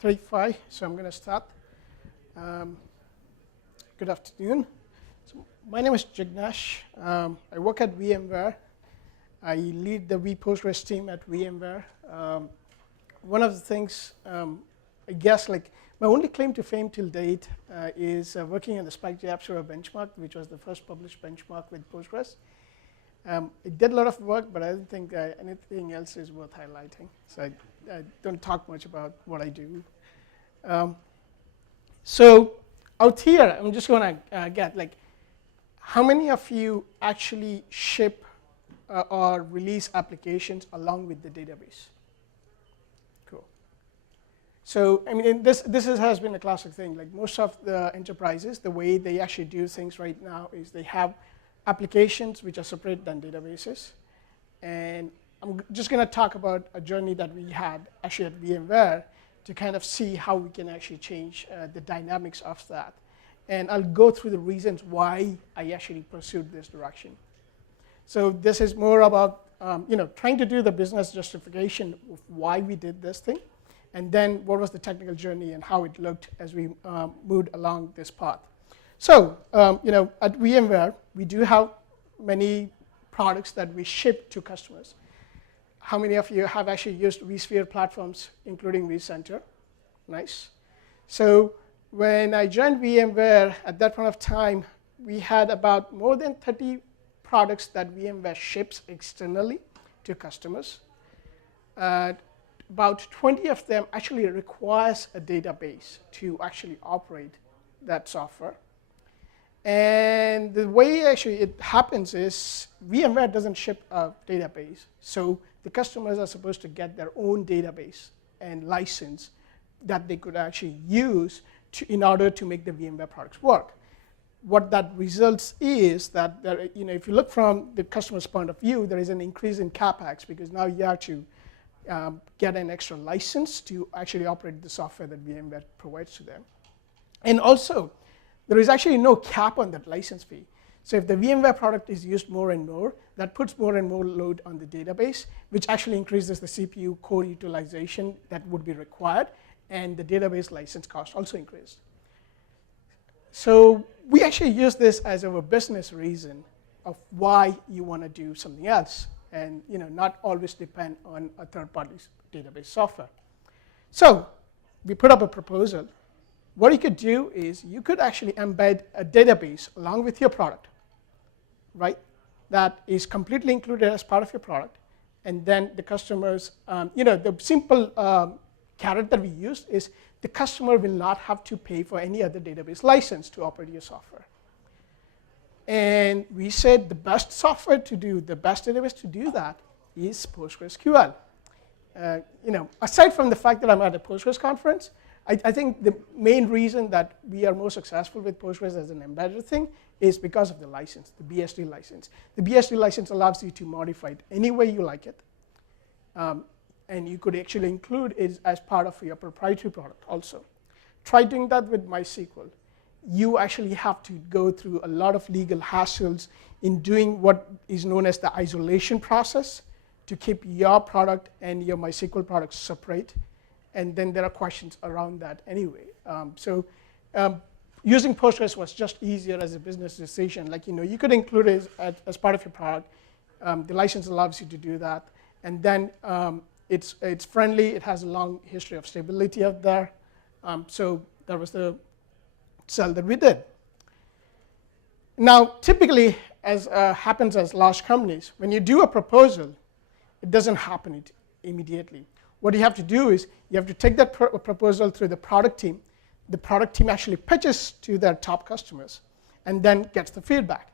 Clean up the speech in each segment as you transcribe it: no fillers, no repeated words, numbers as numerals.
8:35, so I'm going to start. Good afternoon. So my name is Jignesh. I work at VMware. I lead the vPostgres team at VMware. One of the things, I guess, like my only claim to fame till date is working on the Spike Chapter benchmark, which was the first published benchmark with Postgres. I did a lot of work, but I don't think anything else is worth highlighting. So I don't talk much about what I do. So out here, I'm just going to get like, how many of you actually ship or release applications along with the database? Cool. So I mean, this has been a classic thing. Like most of the enterprises, the way they actually do things right now is they have applications which are separate than databases. And I'm just going to talk about a journey that we had actually at VMware to kind of see how we can actually change the dynamics of that. And I'll go through the reasons why I actually pursued this direction. So this is more about trying to do the business justification of why we did this thing, and then what was the technical journey and how it looked as we moved along this path. So at VMware, we do have many products that we ship to customers. How many of you have actually used vSphere platforms, including vCenter? Nice. So when I joined VMware, at that point of time, we had about more than 30 products that VMware ships externally to customers. About 20 of them actually requires a database to actually operate that software. And the way actually it happens is VMware doesn't ship a database. So the customers are supposed to get their own database and license that they could actually use in order to make the VMware products work. What that results is that if you look from the customer's point of view, there is an increase in CapEx because now you have to get an extra license to actually operate the software that VMware provides to them. And also, there is actually no cap on that license fee. So if the VMware product is used more and more, that puts more and more load on the database, which actually increases the CPU core utilization that would be required, and the database license cost also increased. So we actually use this as our business reason of why you want to do something else and not always depend on a third-party database software. So we put up a proposal. What you could do is you could actually embed a database along with your product, right? That is completely included as part of your product. And then the customers, the simple carrot that we used is the customer will not have to pay for any other database license to operate your software. And we said the best software to do, the best database to do that is PostgreSQL. Aside from the fact that I'm at a Postgres conference, I think the main reason that we are more successful with Postgres as an embedded thing is because of the license, the BSD license. The BSD license allows you to modify it any way you like it. And you could actually include it as part of your proprietary product also. Try doing that with MySQL. You actually have to go through a lot of legal hassles in doing what is known as the isolation process to keep your product and your MySQL product separate. And then there are questions around that anyway. Using Postgres was just easier as a business decision. Like you could include it as part of your product. The license allows you to do that. And then it's friendly. It has a long history of stability out there. So that was the sell that we did. Now, typically, as happens as large companies, when you do a proposal, it doesn't happen immediately. What you have to do is you have to take that proposal through the product team. The product team actually pitches to their top customers and then gets the feedback.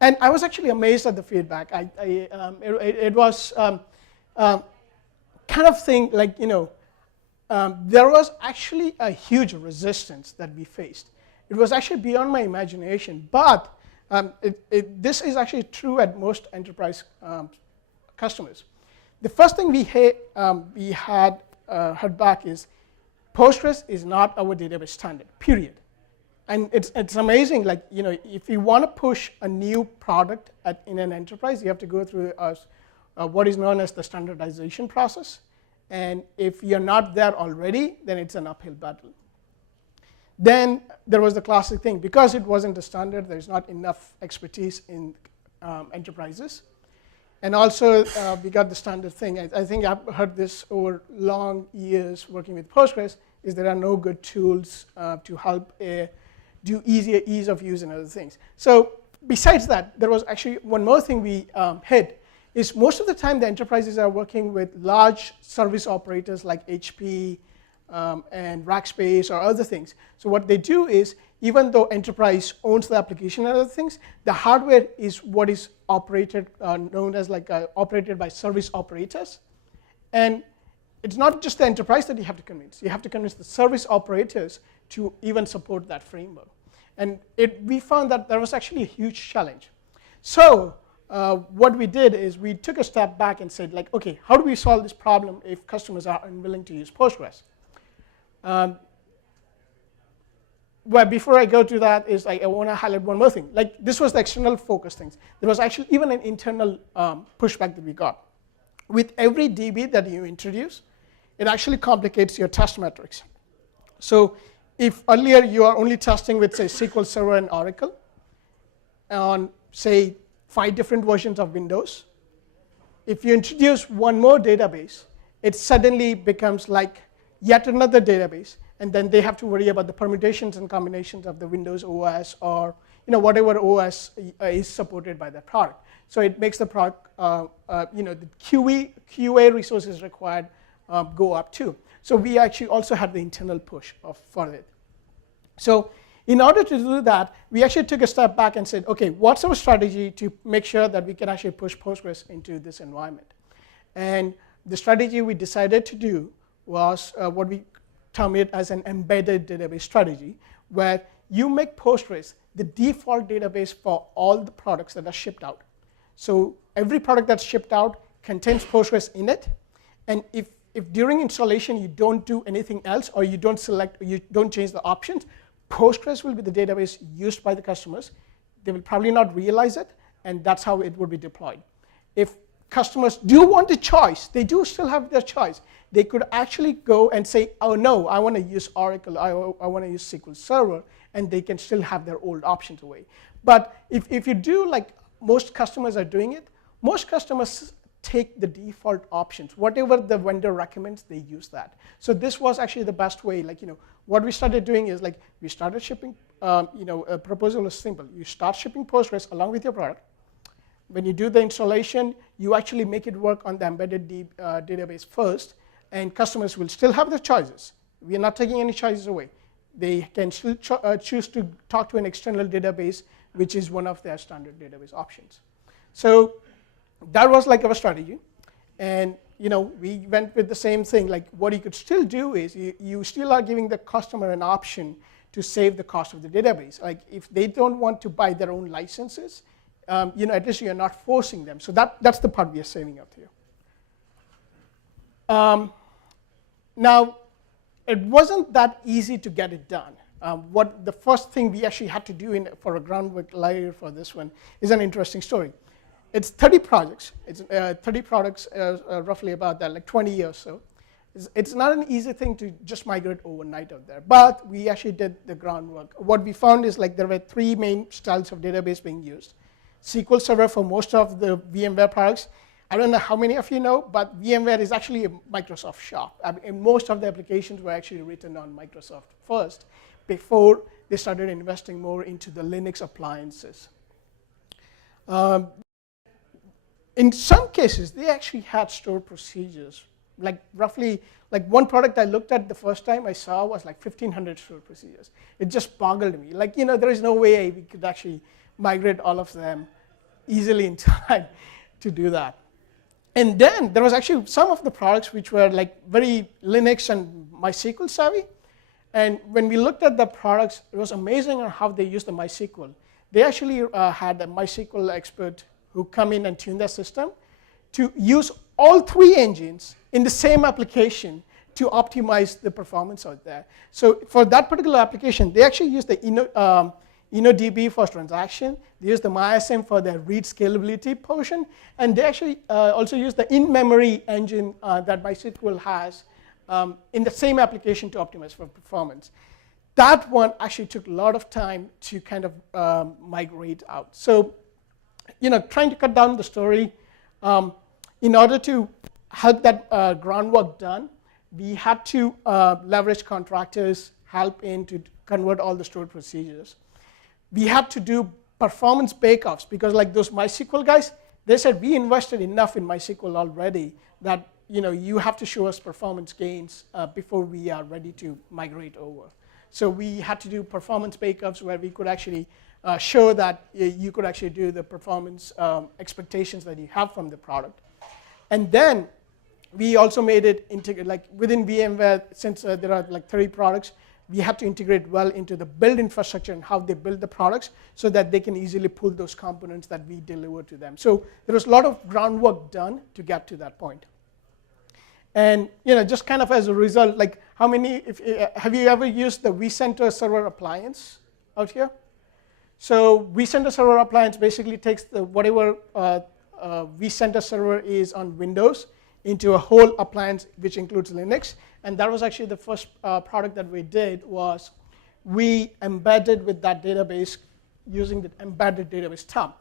And I was actually amazed at the feedback. It was kind of thing like, there was actually a huge resistance that we faced. It was actually beyond my imagination. But this is actually true at most enterprise customers. The first thing we had heard back is Postgres is not our database standard, period. And it's amazing, like, if you want to push a new product in an enterprise, you have to go through what is known as the standardization process. And if you're not there already, then it's an uphill battle. Then there was the classic thing. Because it wasn't a standard, there's not enough expertise in enterprises. And also, we got the standard thing. I think I've heard this over long years working with Postgres, is there are no good tools to help do ease of use and other things. So besides that, there was actually one more thing we hit, is most of the time the enterprises are working with large service operators like HP and Rackspace or other things. So what they do is, even though enterprise owns the application and other things, the hardware is what is operated, known as like operated by service operators. And it's not just the enterprise that you have to convince. You have to convince the service operators to even support that framework. And we found that there was actually a huge challenge. So what we did is we took a step back and said, like, okay, how do we solve this problem if customers are unwilling to use Postgres? Well, before I go to that, is like I want to highlight one more thing. Like, this was the external focus things. There was actually even an internal pushback that we got. With every DB that you introduce, it actually complicates your test metrics. So if earlier you are only testing with, say, SQL Server and Oracle on, say, 5 different versions of Windows, if you introduce one more database, it suddenly becomes like yet another database. And then they have to worry about the permutations and combinations of the Windows OS or whatever OS is supported by that product. So it makes the product, the QA resources required go up too. So we actually also had the internal push for it. So in order to do that, we actually took a step back and said, okay, what's our strategy to make sure that we can actually push Postgres into this environment? And the strategy we decided to do was what we term it as an embedded database strategy, where you make Postgres the default database for all the products that are shipped out. So every product that's shipped out contains Postgres in it. And if during installation you don't do anything else, or you don't change the options, Postgres will be the database used by the customers. They will probably not realize it, and that's how it would be deployed. If customers do want a choice, they do still have their choice. They could actually go and say, oh no, I want to use Oracle, I want to use SQL Server, and they can still have their old options away. But if you do like most customers are doing it, most customers take the default options. Whatever the vendor recommends, they use that. So this was actually the best way. Like, what we started doing is like we started shipping, a proposal is simple. You start shipping Postgres along with your product. When you do the installation, you actually make it work on the embedded database first, and customers will still have their choices. We are not taking any choices away. They can still choose to talk to an external database, which is one of their standard database options. So that was like our strategy. And we went with the same thing. Like, what you could still do is you still are giving the customer an option to save the cost of the database. Like, if they don't want to buy their own licenses, at least you're not forcing them. So that's the part we are saving up here. Now, it wasn't that easy to get it done. What the first thing we actually had to do for a groundwork layer for this one is an interesting story. It's 30 projects. It's 30 products, roughly about that, like 20 years so. It's not an easy thing to just migrate overnight out there, but we actually did the groundwork. What we found is like there were 3 main styles of database being used. SQL Server for most of the VMware products. I don't know how many of you know, but VMware is actually a Microsoft shop. And most of the applications were actually written on Microsoft first before they started investing more into the Linux appliances. In some cases, they actually had stored procedures. Like roughly, like one product I looked at the first time I saw was like 1,500 stored procedures. It just boggled me. Like, there is no way we could actually migrate all of them easily in time to do that. And then there was actually some of the products which were like very Linux and MySQL savvy. And when we looked at the products, it was amazing on how they used the MySQL. They actually had a MySQL expert who come in and tune their system to use all 3 engines in the same application to optimize the performance out there. So for that particular application, they actually used the InnoDB for transaction. They use the MySM for their read scalability portion. And they actually also use the in-memory engine that MySQL has in the same application to optimize for performance. That one actually took a lot of time to kind of migrate out. So, trying to cut down the story, in order to help that groundwork done, we had to leverage contractors, help in to convert all the stored procedures. We had to do performance bake-offs because like those MySQL guys, they said we invested enough in MySQL already that you have to show us performance gains before we are ready to migrate over. So we had to do performance bake-offs where we could actually show that you could actually do the performance expectations that you have from the product. And then we also made it integrate, like within VMware, since there are like 30 products, we have to integrate well into the build infrastructure and how they build the products so that they can easily pull those components that we deliver to them. So there was a lot of groundwork done to get to that point. And just kind of as a result, like how many, have you ever used the vCenter server appliance out here? So vCenter server appliance basically takes the whatever vCenter server is on Windows into a whole appliance which includes Linux. And that was actually the first product that we did was we embedded with that database using the embedded database tab.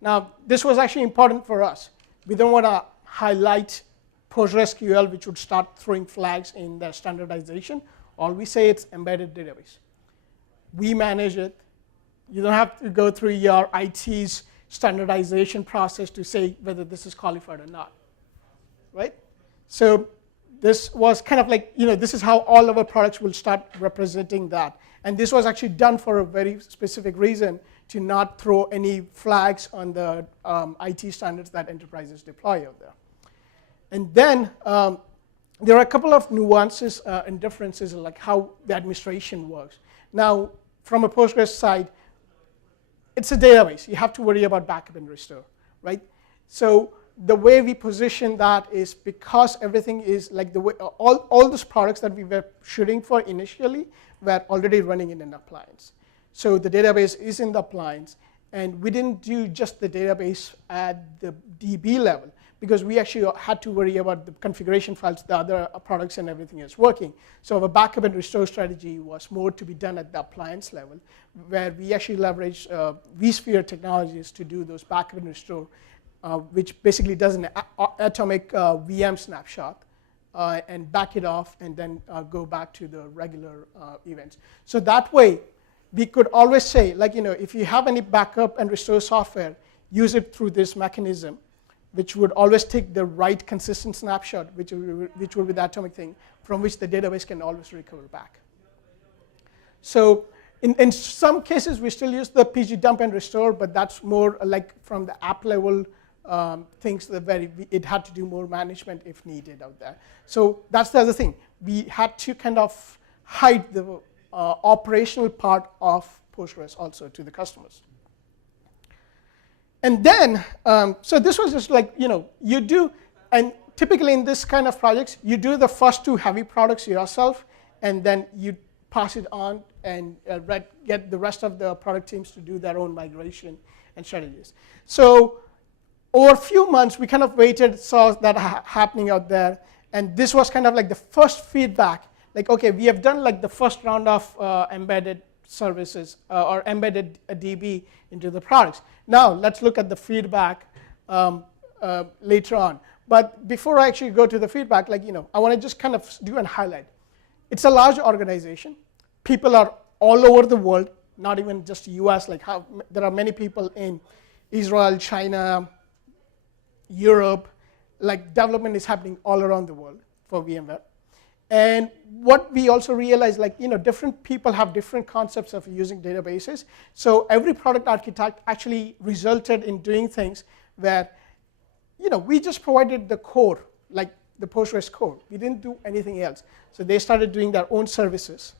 Now, this was actually important for us. We don't want to highlight PostgreSQL, which would start throwing flags in the standardization. All we say it's embedded database. We manage it. You don't have to go through your IT's standardization process to say whether this is qualified or not, right? So this was kind of like, this is how all of our products will start representing that. And this was actually done for a very specific reason to not throw any flags on the IT standards that enterprises deploy out there. And then there are a couple of nuances and differences in like how the administration works. Now, from a Postgres side, it's a database. You have to worry about backup and restore, right? So the way we position that is because everything is like the way all those products that we were shooting for initially were already running in an appliance. So the database is in the appliance, and we didn't do just the database at the DB level because we actually had to worry about the configuration files, the other products, and everything is working. So our backup and restore strategy was more to be done at the appliance level, where we actually leveraged vSphere technologies to do those backup and restore, which basically does an atomic VM snapshot and back it off and then go back to the regular events. So that way, we could always say, like, if you have any backup and restore software, use it through this mechanism, which would always take the right consistent snapshot, which would be the atomic thing, from which the database can always recover back. So in some cases, we still use the PG dump and restore, but that's more like from the app level things that it had to do more management if needed out there. So that's the other thing. We had to kind of hide the operational part of Postgres also to the customers. And then, so this was just like, you do, and typically in this kind of projects, you do the first two heavy products yourself, and then you pass it on and get the rest of the product teams to do their own migration and strategies. So over a few months, we kind of waited, saw that happening out there, and this was kind of like the first feedback. Like, okay, we have done like the first round of embedded services or embedded DB into the products. Now, let's look at the feedback later on. But before I actually go to the feedback, like, I want to just kind of do a highlight. It's a large organization. People are all over the world, not even just US. Like, there are many people in Israel, China, Europe. Like, development is happening all around the world for VMware. And what we also realized, like, different people have different concepts of using databases. So every product architect actually resulted in doing things where, we just provided the core, like the Postgres core. We didn't do anything else. So they started doing their own services.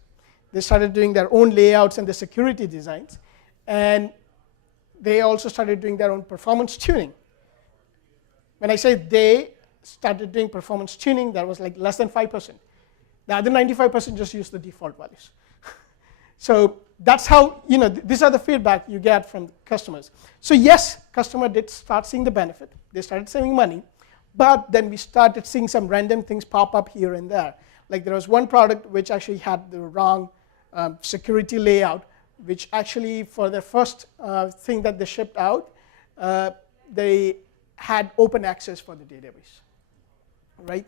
They started doing their own layouts and the security designs. And they also started doing their own performance tuning. When I say they started doing performance tuning, that was like less than 5%. The other 95% just used the default values. So that's how, these are the feedback you get from customers. So yes, customer did start seeing the benefit. They started saving money. But then we started seeing some random things pop up here and there. Like there was one product which actually had the wrong security layout, which actually for their first thing that they shipped out, they had open access for the database, right?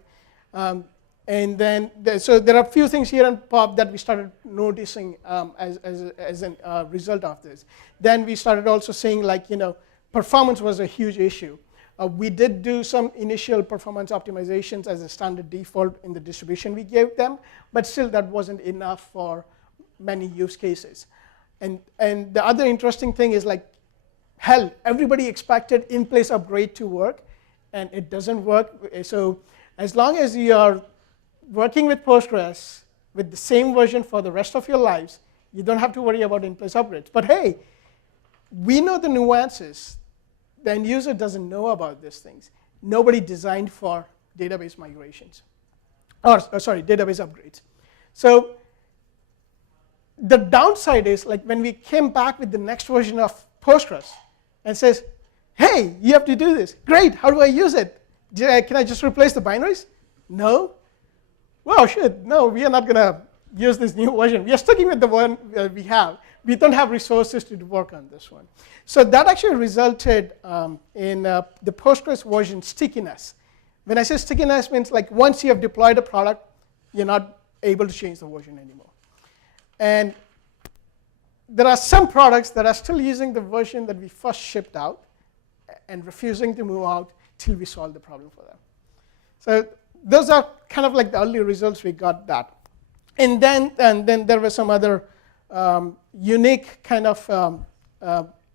And then, so there are a few things here in POP that we started noticing as a result of this. Then we started also saying, like, performance was a huge issue. We did do some initial performance optimizations as a standard default in the distribution we gave them, but still that wasn't enough for many use cases. And the other interesting thing is, like, hell, everybody expected in-place upgrade to work, and it doesn't work. So as long as you are working with Postgres with the same version for the rest of your lives, you don't have to worry about in-place upgrades. But hey, we know the nuances. The end user doesn't know about these things. Nobody designed for database migrations, or sorry, database upgrades. So the downside is, like, when we came back with the next version of Postgres and says, hey, you have to do this. Great, how do I use it? Can I just replace the binaries? No. Well, shit, no, we are not going to use this new version. We are sticking with the one we have. We don't have resources to work on this one. So that actually resulted in the Postgres version stickiness. When I say stickiness, means like once you have deployed a product, you're not able to change the version anymore. And there are some products that are still using the version that we first shipped out and refusing to move out till we solve the problem for them. So those are kind of like the early results we got that. And then there were some other unique kind of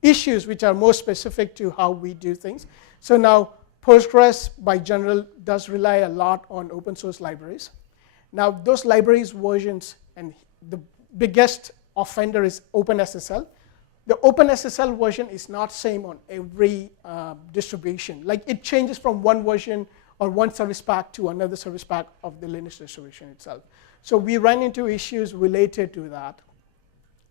issues which are more specific to how we do things. So now Postgres, by general, does rely a lot on open source libraries. Now those libraries versions, and the biggest offender is OpenSSL. The OpenSSL version is not same on every distribution. Like, it changes from one version or one service pack to another service pack of the Linux distribution itself. So we ran into issues related to that.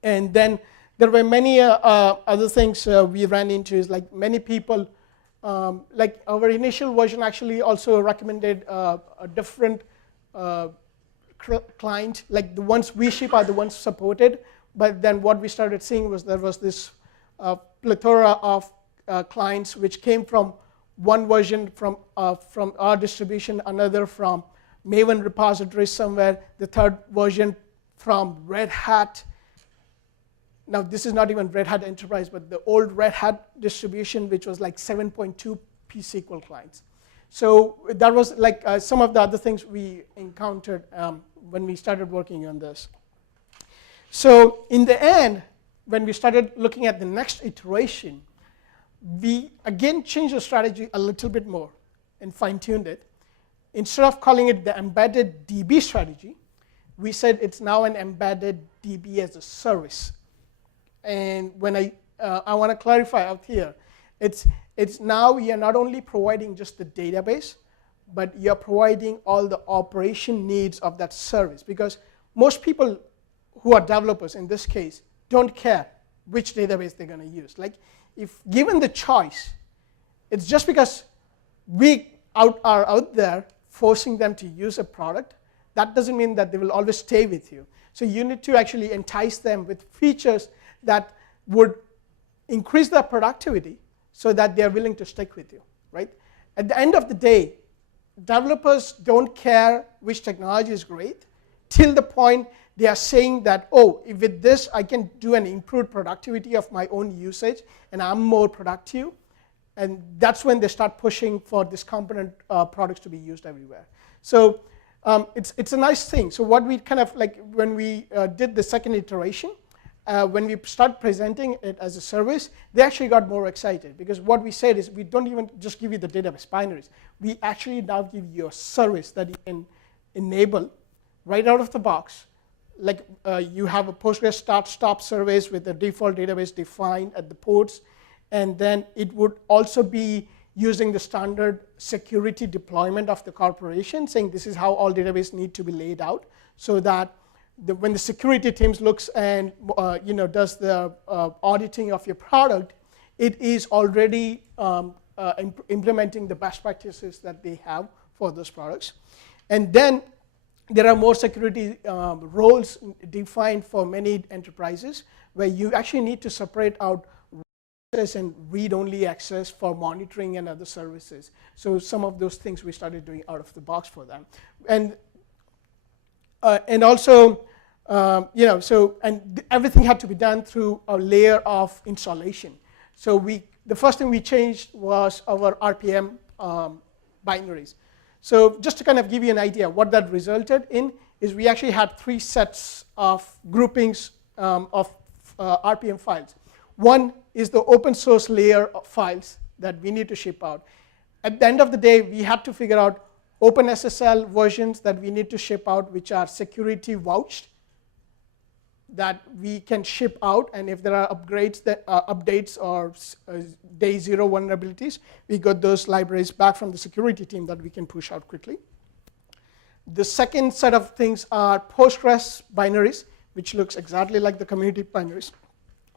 And then there were many other things we ran into, is like many people, like our initial version actually also recommended a different client, like the ones we ship are the ones supported. But then what we started seeing was there was this plethora of clients which came from one version from our distribution, another from Maven repository somewhere, the third version from Red Hat. Now, this is not even Red Hat Enterprise, but the old Red Hat distribution, which was like 7.2 PSQL clients. So that was like some of the other things we encountered when we started working on this. So in the end, when we started looking at the next iteration, we again changed the strategy a little bit more and fine-tuned it. Instead of calling it the embedded DB strategy, we said it's now an embedded DB as a service. And when I want to clarify out here, it's now you're not only providing just the database, but you're providing all the operation needs of that service. Because most people who are developers in this case don't care which database they're going to use. Like, if given the choice, it's just because we are out there forcing them to use a product, that doesn't mean that they will always stay with you. So you need to actually entice them with features that would increase their productivity so that they're willing to stick with you, right? At the end of the day, developers don't care which technology is great till the point they are saying that, oh, with this I can do an improved productivity of my own usage and I'm more productive. And that's when they start pushing for this component products to be used everywhere. So it's a nice thing. So what we kind of like, when we did the second iteration, when we start presenting it as a service, they actually got more excited. Because what we said is, we don't even just give you the database binaries. We actually now give you a service that you can enable right out of the box. Like you have a Postgres start-stop service with the default database defined at the ports. And then it would also be using the standard security deployment of the corporation, saying this is how all databases need to be laid out, so that when the security teams looks and does the auditing of your product, it is already implementing the best practices that they have for those products. And then there are more security roles defined for many enterprises where you actually need to separate out access and read-only access for monitoring and other services. So some of those things we started doing out of the box for them. And also, everything had to be done through a layer of installation. So the first thing we changed was our RPM binaries. So just to kind of give you an idea, what that resulted in is we actually had 3 sets of groupings of RPM files. One is the open source layer of files that we need to ship out. At the end of the day, we had to figure out OpenSSL versions that we need to ship out, which are security vouched, that we can ship out, and if there are upgrades, updates or day 0 vulnerabilities, we got those libraries back from the security team that we can push out quickly. The second set of things are Postgres binaries, which looks exactly like the community binaries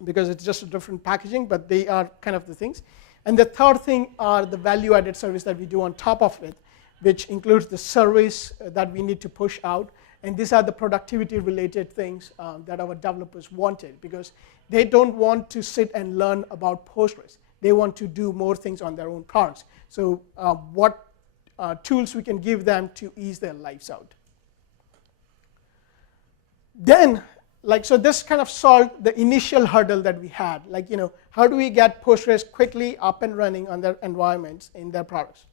because it's just a different packaging, but they are kind of the things. And the third thing are the value-added service that we do on top of it, which includes the service that we need to push out. And these are the productivity-related things that our developers wanted, because they don't want to sit and learn about Postgres. They want to do more things on their own products. So what tools we can give them to ease their lives out. Then, so this kind of solved the initial hurdle that we had. How do we get Postgres quickly up and running on their environments in their products?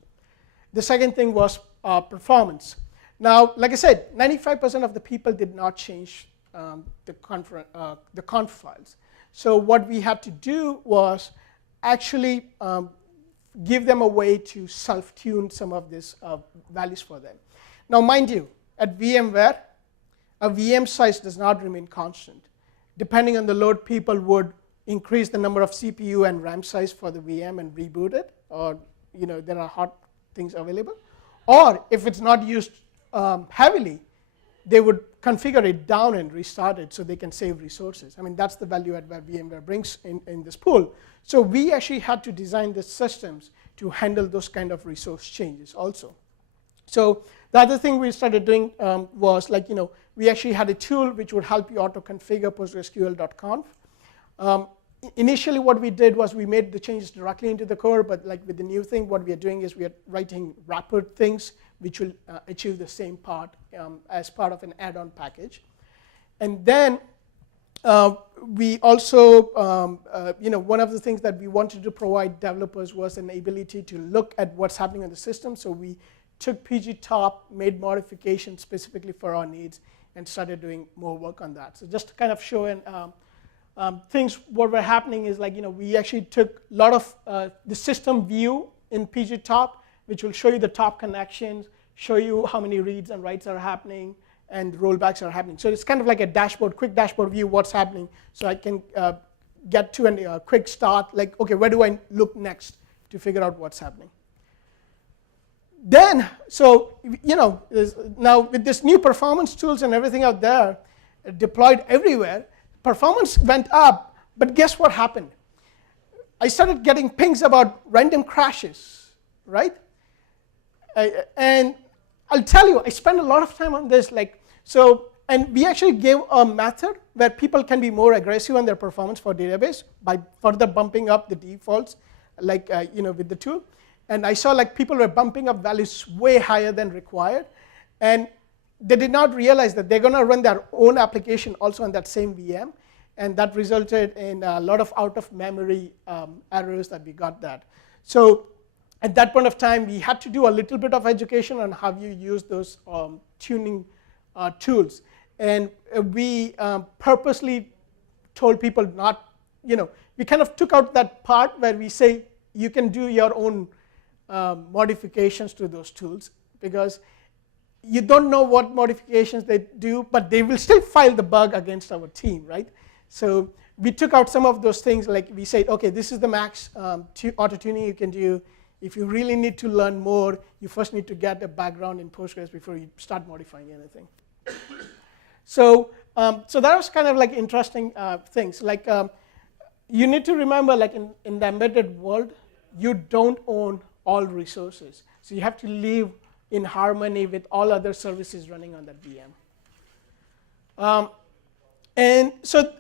The second thing was performance. Now, like I said, 95% of the people did not change the conf files. So what we had to do was actually give them a way to self-tune some of these values for them. Now, mind you, at VMware, a VM size does not remain constant. Depending on the load, people would increase the number of CPU and RAM size for the VM and reboot it, or there are hot things available. Or if it's not used heavily, they would configure it down and restart it so they can save resources. I mean, that's the value add that VMware brings in this pool. So we actually had to design the systems to handle those kind of resource changes also. So the other thing we started doing was we actually had a tool which would help you auto-configure PostgreSQL.conf. Initially, what we did was we made the changes directly into the core, but with the new thing, what we are doing is we are writing wrapper things which will achieve the same part as part of an add-on package. And then we also, one of the things that we wanted to provide developers was an ability to look at what's happening on the system. So we took pgtop, made modifications specifically for our needs, and started doing more work on that. So just to kind of show things, what were happening is we actually took a lot of the system view in pgtop, which will show you the top connections, show you how many reads and writes are happening, and rollbacks are happening. So it's kind of like a dashboard, quick dashboard view, what's happening, so I can get to a quick start, okay, where do I look next to figure out what's happening? Then, so now with this new performance tools and everything out there, deployed everywhere, performance went up, but guess what happened? I started getting pings about random crashes, right? And I'll tell you, I spent a lot of time on this. And we actually gave a method where people can be more aggressive on their performance for database by further bumping up the defaults, with the tool. And I saw people were bumping up values way higher than required, and they did not realize that they're going to run their own application also on that same VM, and that resulted in a lot of out-of-memory errors that we got that. So at that point of time, we had to do a little bit of education on how you use those tuning tools. And we purposely told people not, we kind of took out that part where we say you can do your own modifications to those tools, because you don't know what modifications they do, but they will still file the bug against our team, right? So we took out some of those things, we said, okay, this is the max auto-tuning you can do. If you really need to learn more, you first need to get a background in Postgres before you start modifying anything. So, so that was kind of like interesting things. Like you need to remember, like in the embedded world, you don't own all resources. So you have to live in harmony with all other services running on that VM. And so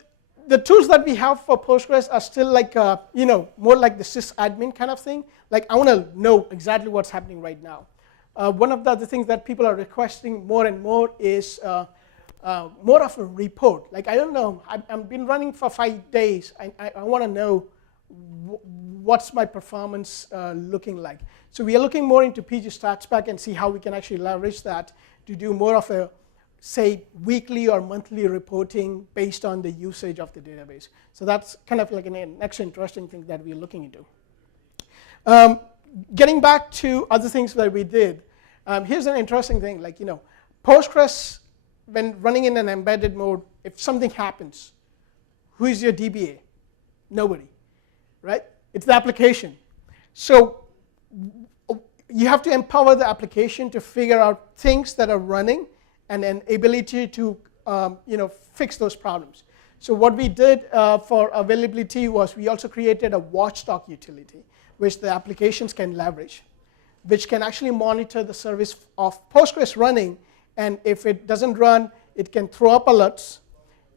the tools that we have for Postgres are still like, more like the sysadmin kind of thing. Like I want to know exactly what's happening right now. One of the other things that people are requesting more and more is more of a report. Like I don't know, I've been running for 5 days. I want to know what's my performance looking like. So we are looking more into PG StatsPack and see how we can actually leverage that to do more of a, say, weekly or monthly reporting based on the usage of the database. So that's kind of like an next interesting thing that we're looking into. Getting back to other things that we did, here's an interesting thing. Like, Postgres, when running in an embedded mode, if something happens, who is your DBA? Nobody, right? It's the application. So you have to empower the application to figure out things that are running and an ability to fix those problems. So what we did for availability was we also created a watchdog utility, which the applications can leverage, which can actually monitor the service of Postgres running. And if it doesn't run, it can throw up alerts.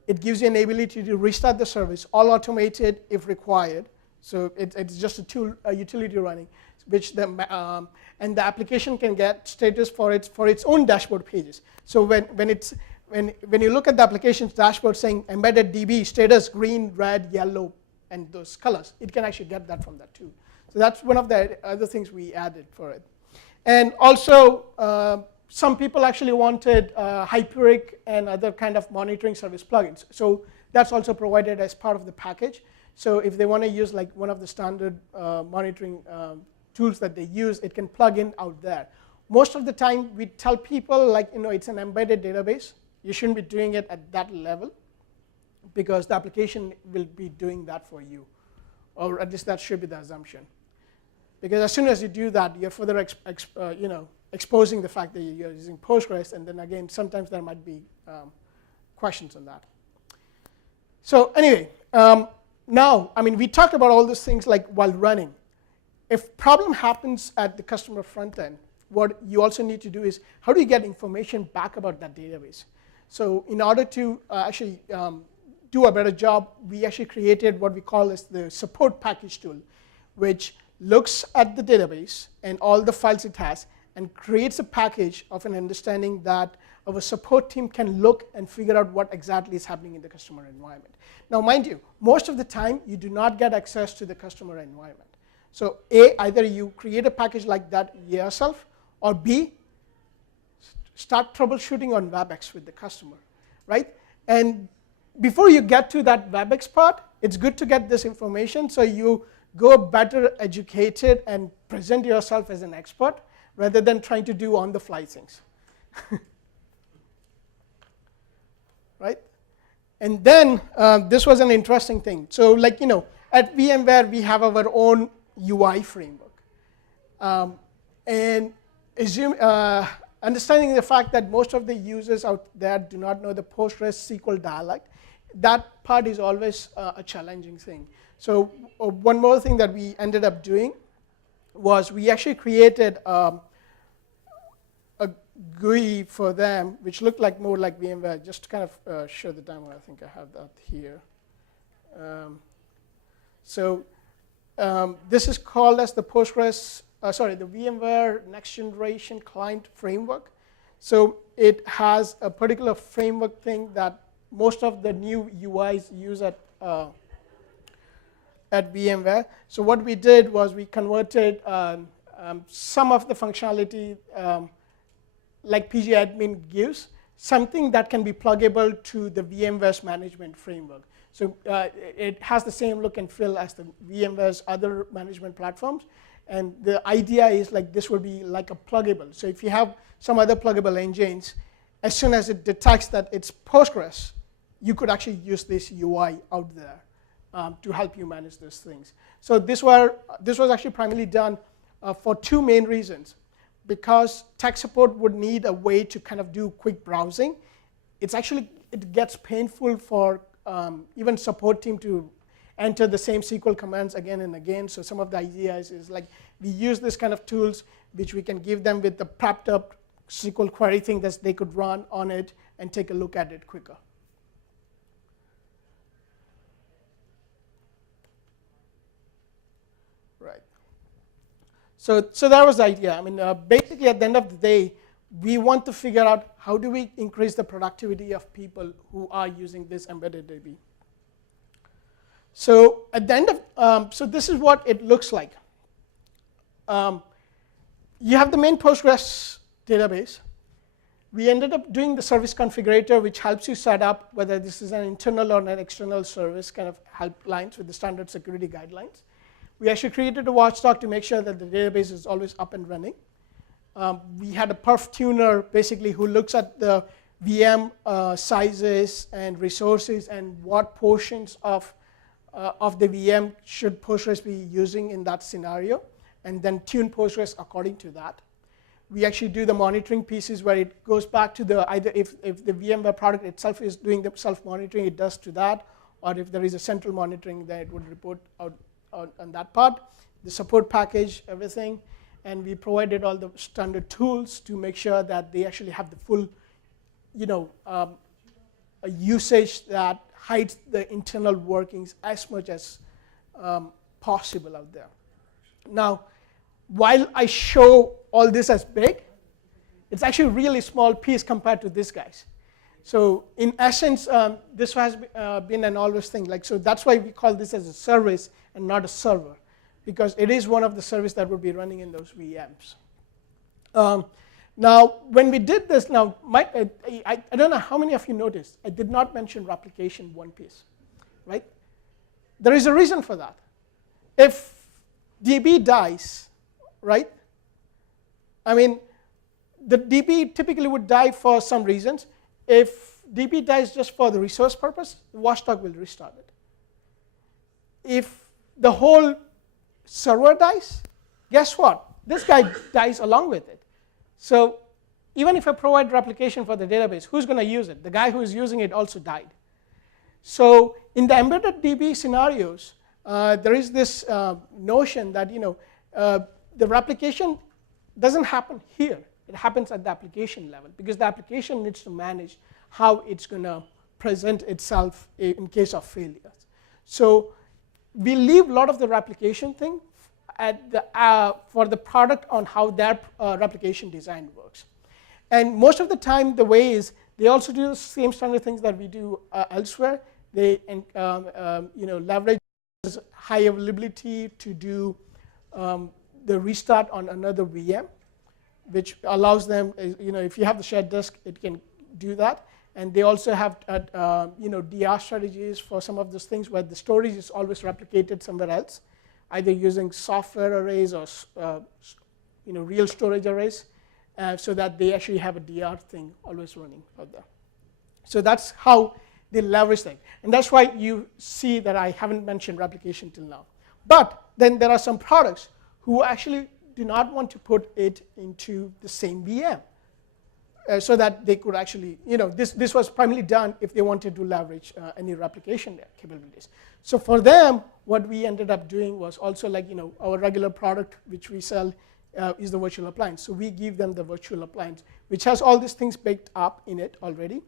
It gives you an ability to restart the service, all automated if required. So it's just a tool, a utility running, which and the application can get status for its own dashboard pages. So when you look at the application's dashboard saying embedded DB status green, red, yellow, and those colors, it can actually get that from that too. So that's one of the other things we added for it. And also, some people actually wanted Hyperic and other kind of monitoring service plugins. So that's also provided as part of the package. So if they want to use like one of the standard monitoring tools that they use, it can plug in out there. Most of the time, we tell people like, it's an embedded database. You shouldn't be doing it at that level because the application will be doing that for you, or at least that should be the assumption. Because as soon as you do that, you're further exposing the fact that you're using Postgres, and then again, sometimes there might be questions on that. So anyway, now, we talked about all these things like while running. If problem happens at the customer front end, what you also need to do is, how do you get information back about that database? So in order to actually do a better job, we actually created what we call as the support package tool, which looks at the database and all the files it has and creates a package of an understanding that our support team can look and figure out what exactly is happening in the customer environment. Now, mind you, most of the time, you do not get access to the customer environment. So A, either you create a package like that yourself, or B, start troubleshooting on WebEx with the customer, right? And before you get to that WebEx part, it's good to get this information so you go better educated and present yourself as an expert rather than trying to do on-the-fly things. Right? And then this was an interesting thing. So like, at VMware, we have our own UI framework. And understanding the fact that most of the users out there do not know the PostgreSQL dialect, that part is always a challenging thing. So one more thing that we ended up doing was we actually created a GUI for them, which looked like more like VMware, just to kind of show the demo. I think I have that here. This is called as the the VMware Next Generation Client Framework. So it has a particular framework thing that most of the new UIs use at VMware. So what we did was we converted some of the functionality like pgadmin gives, something that can be pluggable to the VMware's management framework. So it has the same look and feel as the VMware's other management platforms. And the idea is like this will be like a pluggable. So if you have some other pluggable engines, as soon as it detects that it's Postgres, you could actually use this UI out there to help you manage those things. So this was actually primarily done for two main reasons. Because tech support would need a way to kind of do quick browsing, it's actually it gets painful for even support team to enter the same SQL commands again and again. So some of the ideas is like we use this kind of tools which we can give them with the prepped up SQL query thing that they could run on it and take a look at it quicker. Right. So that was the idea. I mean, basically at the end of the day, we want to figure out how do we increase the productivity of people who are using this embedded DB. So at the end of, so this is what it looks like. You have the main Postgres database. We ended up doing the service configurator, which helps you set up whether this is an internal or an external service, kind of helplines with the standard security guidelines. We actually created a watchdog to make sure that the database is always up and running. We had a perf tuner, basically, who looks at the VM sizes and resources and what portions of the VM should Postgres be using in that scenario, and then tune Postgres according to that. We actually do the monitoring pieces where it goes back to the either if the VMware product itself is doing the self-monitoring, it does to that, or if there is a central monitoring, then it would report out on that part. The support package, everything, and we provided all the standard tools to make sure that they actually have the full, a usage that hides the internal workings as much as possible out there. Now, while I show all this as big, it's actually a really small piece compared to this guys. So in essence, this has been an always thing. So that's why we call this as a service and not a server, because it is one of the services that would be running in those VMs. Now, when we did this, I don't know how many of you noticed, I did not mention replication one piece, right? There is a reason for that. If DB dies, right? I mean, the DB typically would die for some reasons. If DB dies just for the resource purpose, the watchdog will restart it. If the whole server dies, guess what? This guy dies along with it. So even if I provide replication for the database, who's going to use it? The guy who is using it also died. So in the embedded DB scenarios, there is this notion that the replication doesn't happen here. It happens at the application level, because the application needs to manage how it's going to present itself in case of failures. So we leave a lot of the replication thing at for the product on how their replication design works. And most of the time, the way is they also do the same standard things that we do elsewhere. They leverage high availability to do the restart on another VM, which allows them, if you have the shared disk, it can do that. And they also have DR strategies for some of those things where the storage is always replicated somewhere else, either using software arrays or real storage arrays, so that they actually have a DR thing always running out there. So that's how they leverage that. And that's why you see that I haven't mentioned replication till now. But then there are some products who actually do not want to put it into the same VM. So that they could actually, this was primarily done if they wanted to leverage any replication capabilities. So for them, what we ended up doing was also our regular product, which we sell, is the virtual appliance. So we give them the virtual appliance, which has all these things baked up in it already.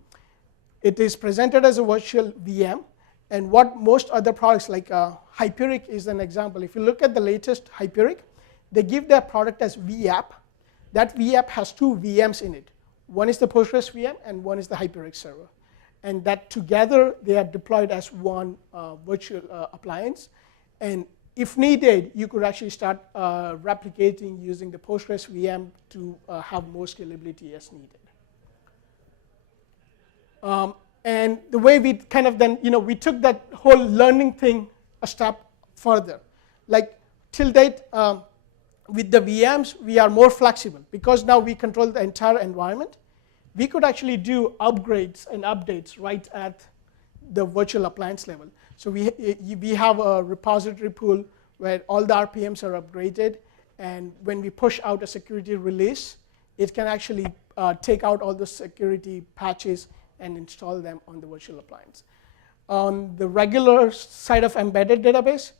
It is presented as a virtual VM. And what most other products, like Hyperic is an example. If you look at the latest Hyperic, they give their product as VApp. That VApp has two VMs in it. One is the Postgres VM, and one is the Hyperic server. And that together, they are deployed as one virtual appliance. And if needed, you could actually start replicating using the Postgres VM to have more scalability as needed. And the way we kind of then, we took that whole learning thing a step further. Like till date, with the VMs, we are more flexible. Because now we control the entire environment, we could actually do upgrades and updates right at the virtual appliance level. So we have a repository pool where all the RPMs are upgraded. And when we push out a security release, it can actually take out all the security patches and install them on the virtual appliance. On the regular side of embedded database,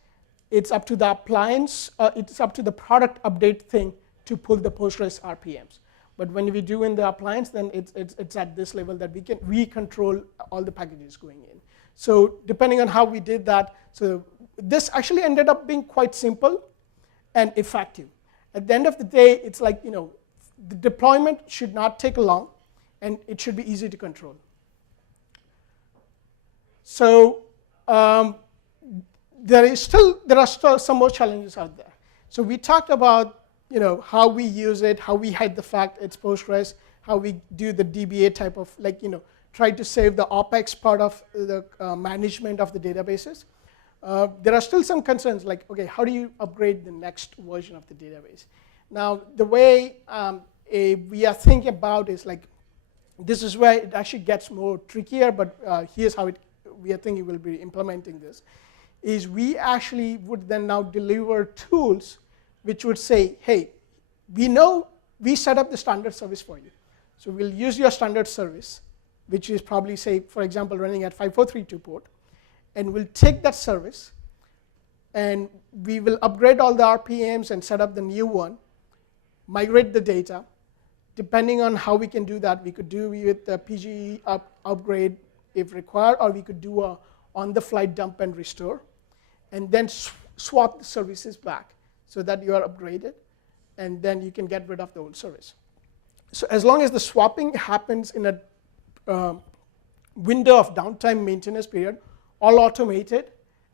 it's up to the appliance, it's up to the product update thing to pull the Postgres RPMs. But when we do in the appliance, then it's at this level that we control all the packages going in. So depending on how we did that, so this actually ended up being quite simple and effective. At the end of the day, it's like, the deployment should not take long, and it should be easy to control. So there are still some more challenges out there. So we talked about how we use it, how we hide the fact it's Postgres, how we do the DBA type of try to save the OpEx part of the management of the databases. There are still some concerns like, okay, how do you upgrade the next version of the database? Now, the way we are thinking about is like, this is where it actually gets more trickier, but here's how we are thinking we'll be implementing this, is we actually would then now deliver tools which would say, hey, we set up the standard service for you. So we'll use your standard service, which is probably, say, for example, running at 5432 port, and we'll take that service, and we will upgrade all the RPMs and set up the new one, migrate the data. Depending on how we can do that, we could do with the PGE upgrade if required, or we could do a on-the-fly dump and restore, and then swap the services back so that you are upgraded, and then you can get rid of the old service. So as long as the swapping happens in a window of downtime maintenance period, all automated,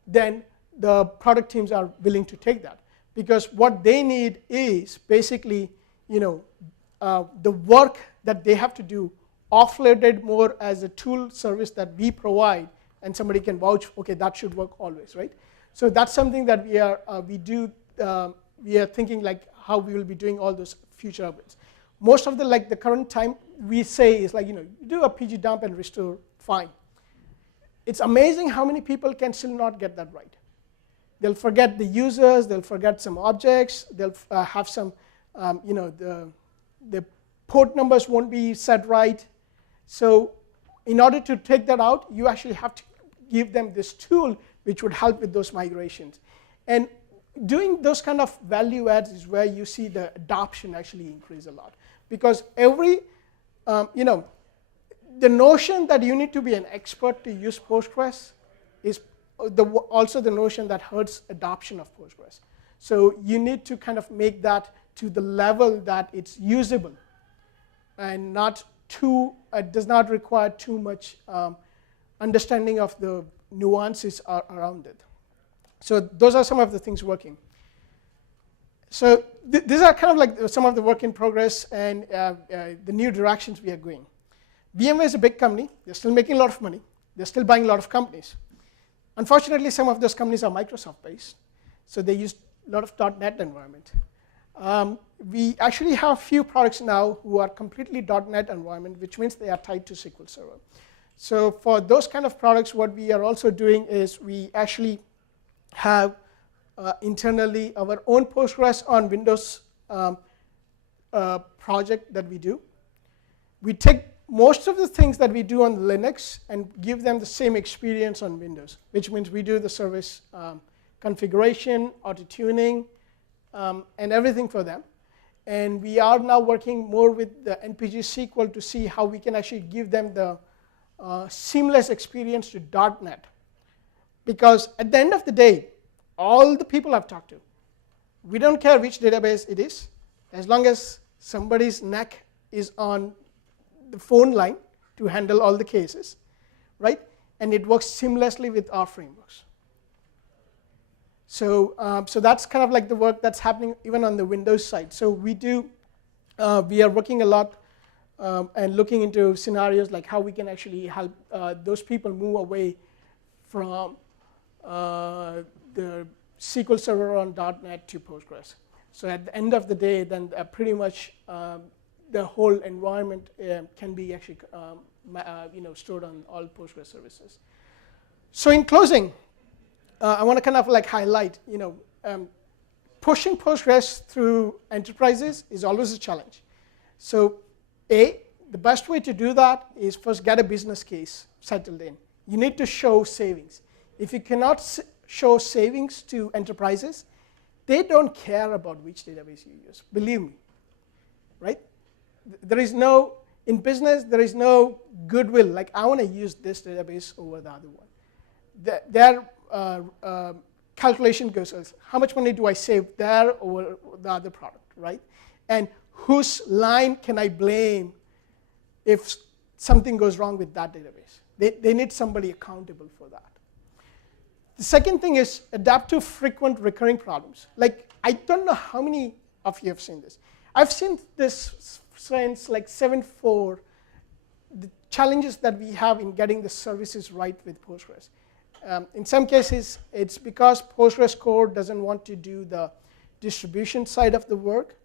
then the product teams are willing to take that. Because what they need is basically, the work that they have to do offloaded more as a tool service that we provide, and somebody can vouch, okay, that should work always, right? So that's something that we are thinking like how we will be doing all those future upgrades. Most of the current time we say is like, do a PG dump and restore, fine. It's amazing how many people can still not get that right. They'll forget the users, they'll forget some objects, they'll have some, the port numbers won't be set right. So in order to take that out, you actually have to give them this tool which would help with those migrations. And doing those kind of value adds is where you see the adoption actually increase a lot. Because every, the notion that you need to be an expert to use Postgres is also the notion that hurts adoption of Postgres. So you need to kind of make that to the level that it's usable and not too, it does not require too much understanding of the nuances around it. So those are some of the things working. So these are kind of like some of the work in progress and the new directions we are going. VMware is a big company. They're still making a lot of money. They're still buying a lot of companies. Unfortunately, some of those companies are Microsoft-based, so they use a lot of .NET environment. We actually have few products now who are completely .NET environment, which means they are tied to SQL Server. So for those kind of products, what we are also doing is we actually have internally our own Postgres on Windows project that we do. We take most of the things that we do on Linux and give them the same experience on Windows, which means we do the service configuration, auto-tuning, and everything for them. And we are now working more with the PostgreSQL to see how we can actually give them the seamless experience to .NET. Because at the end of the day, all the people I've talked to, we don't care which database it is, as long as somebody's neck is on the phone line to handle all the cases, right? And it works seamlessly with our frameworks. So, so that's kind of like the work that's happening even on the Windows side. So we are working a lot and looking into scenarios like how we can actually help those people move away from the SQL Server on .NET to Postgres. So at the end of the day, then pretty much the whole environment can be actually stored on all Postgres services. So in closing, I want to kind of like highlight, pushing Postgres through enterprises is always a challenge. So A, the best way to do that is first get a business case settled in. You need to show savings. If you cannot show savings to enterprises, they don't care about which database you use. Believe me, right? There is no, in business, there is no goodwill. Like, I want to use this database over the other one. Their calculation goes as, how much money do I save there over the other product, right? And whose line can I blame if something goes wrong with that database? They need somebody accountable for that. The second thing is adapt to frequent recurring problems. Like, I don't know how many of you have seen this. I've seen this since like 7.4, the challenges that we have in getting the services right with Postgres. In some cases, it's because Postgres core doesn't want to do the distribution side of the work,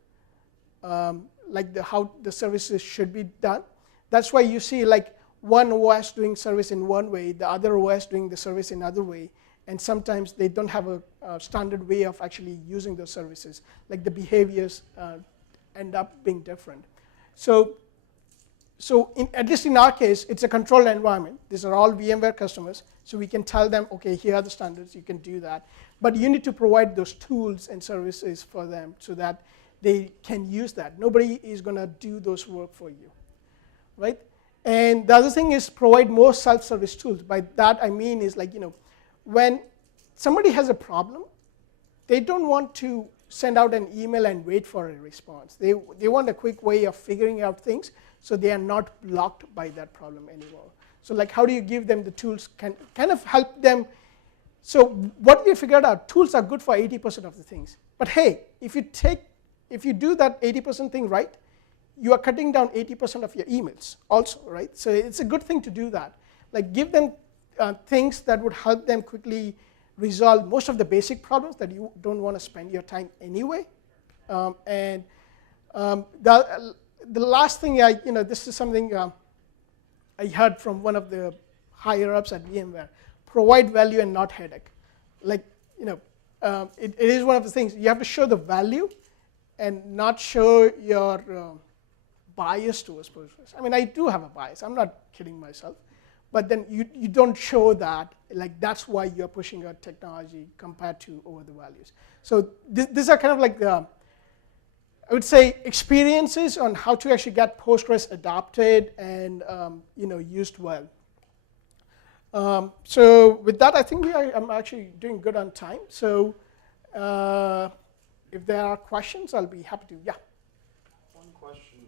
like how the services should be done. That's why you see like one OS doing service in one way, the other OS doing the service in another way, and sometimes they don't have a standard way of actually using those services. Like the behaviors end up being different. So at least in our case, it's a controlled environment. These are all VMware customers, so we can tell them, okay, here are the standards, you can do that. But you need to provide those tools and services for them so that they can use that. Nobody is going to do those work for you, right? And the other thing is provide more self-service tools. By that I mean is like, when somebody has a problem, they don't want to send out an email and wait for a response. They want a quick way of figuring out things so they are not blocked by that problem anymore. So like, how do you give them the tools, can kind of help them. So what we figured out, tools are good for 80% of the things. But hey, if you do that 80% thing right, you are cutting down 80% of your emails also, right? So it's a good thing to do that. Like, give them things that would help them quickly resolve most of the basic problems that you don't want to spend your time anyway. The last thing, this is something I heard from one of the higher ups at VMware: provide value and not headache. Like, it is one of the things you have to show the value and not show your bias towards Postgres. I mean, I do have a bias. I'm not kidding myself. But then you don't show that, like that's why you're pushing your technology compared to over the values. So these are kind of like the, I would say, experiences on how to actually get Postgres adopted and used well. So with that, I think I'm actually doing good on time. So if there are questions, I'll be happy to. Yeah. One question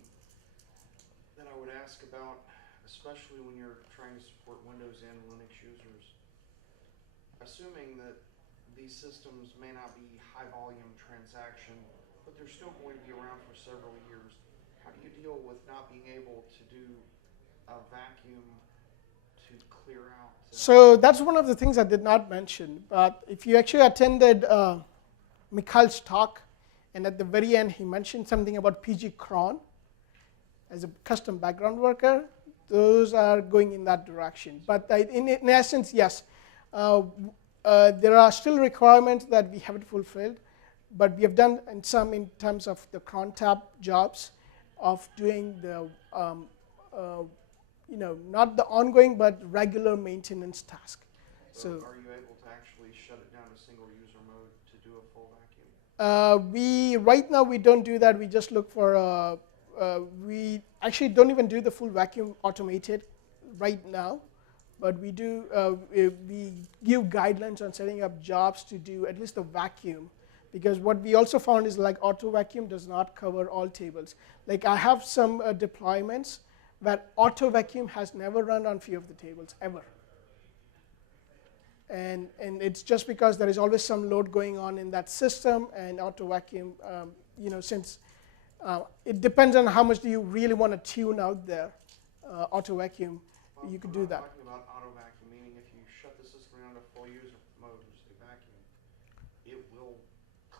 that I would ask about, especially when you're trying to support Windows and Linux users, assuming that these systems may not be high volume transaction, but they're still going to be around for several years, how do you deal with not being able to do a vacuum to clear out? So that's one of the things I did not mention, but if you actually attended Mikhail's talk, and at the very end he mentioned something about PG cron as a custom background worker, those are going in that direction. But in essence, yes, there are still requirements that we haven't fulfilled, but we have done some in terms of the cron tab jobs of doing the, not the ongoing, but regular maintenance task. So are you able to actually shut it down to single user mode to do a full vacuum? Right now we don't do that. We just look for we actually don't even do the full vacuum automated right now, but we do. We give guidelines on setting up jobs to do at least the vacuum, because what we also found is like auto vacuum does not cover all tables. Like, I have some deployments where auto vacuum has never run on few of the tables ever, and it's just because there is always some load going on in that system, and auto vacuum, since it depends on how much do you really want to tune out there. Auto vacuum, you could do that. I'm talking about auto vacuum, meaning if you shut the system down to full user mode and just do vacuum, it will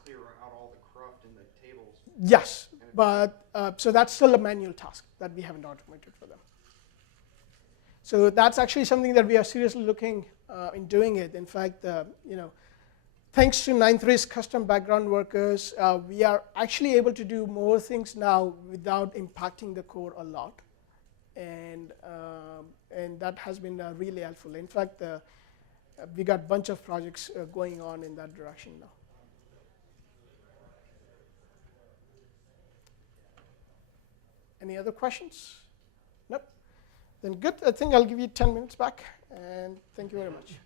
clear out all the corrupt in the tables. Yes, but so that's still a manual task that we haven't automated for them. So that's actually something that we are seriously looking in doing it. In fact, thanks to 9.3's custom background workers, we are actually able to do more things now without impacting the core a lot. and that has been really helpful. In fact, we got a bunch of projects going on in that direction now. Any other questions? Nope. Then good. I think I'll give you 10 minutes back, and thank you very much.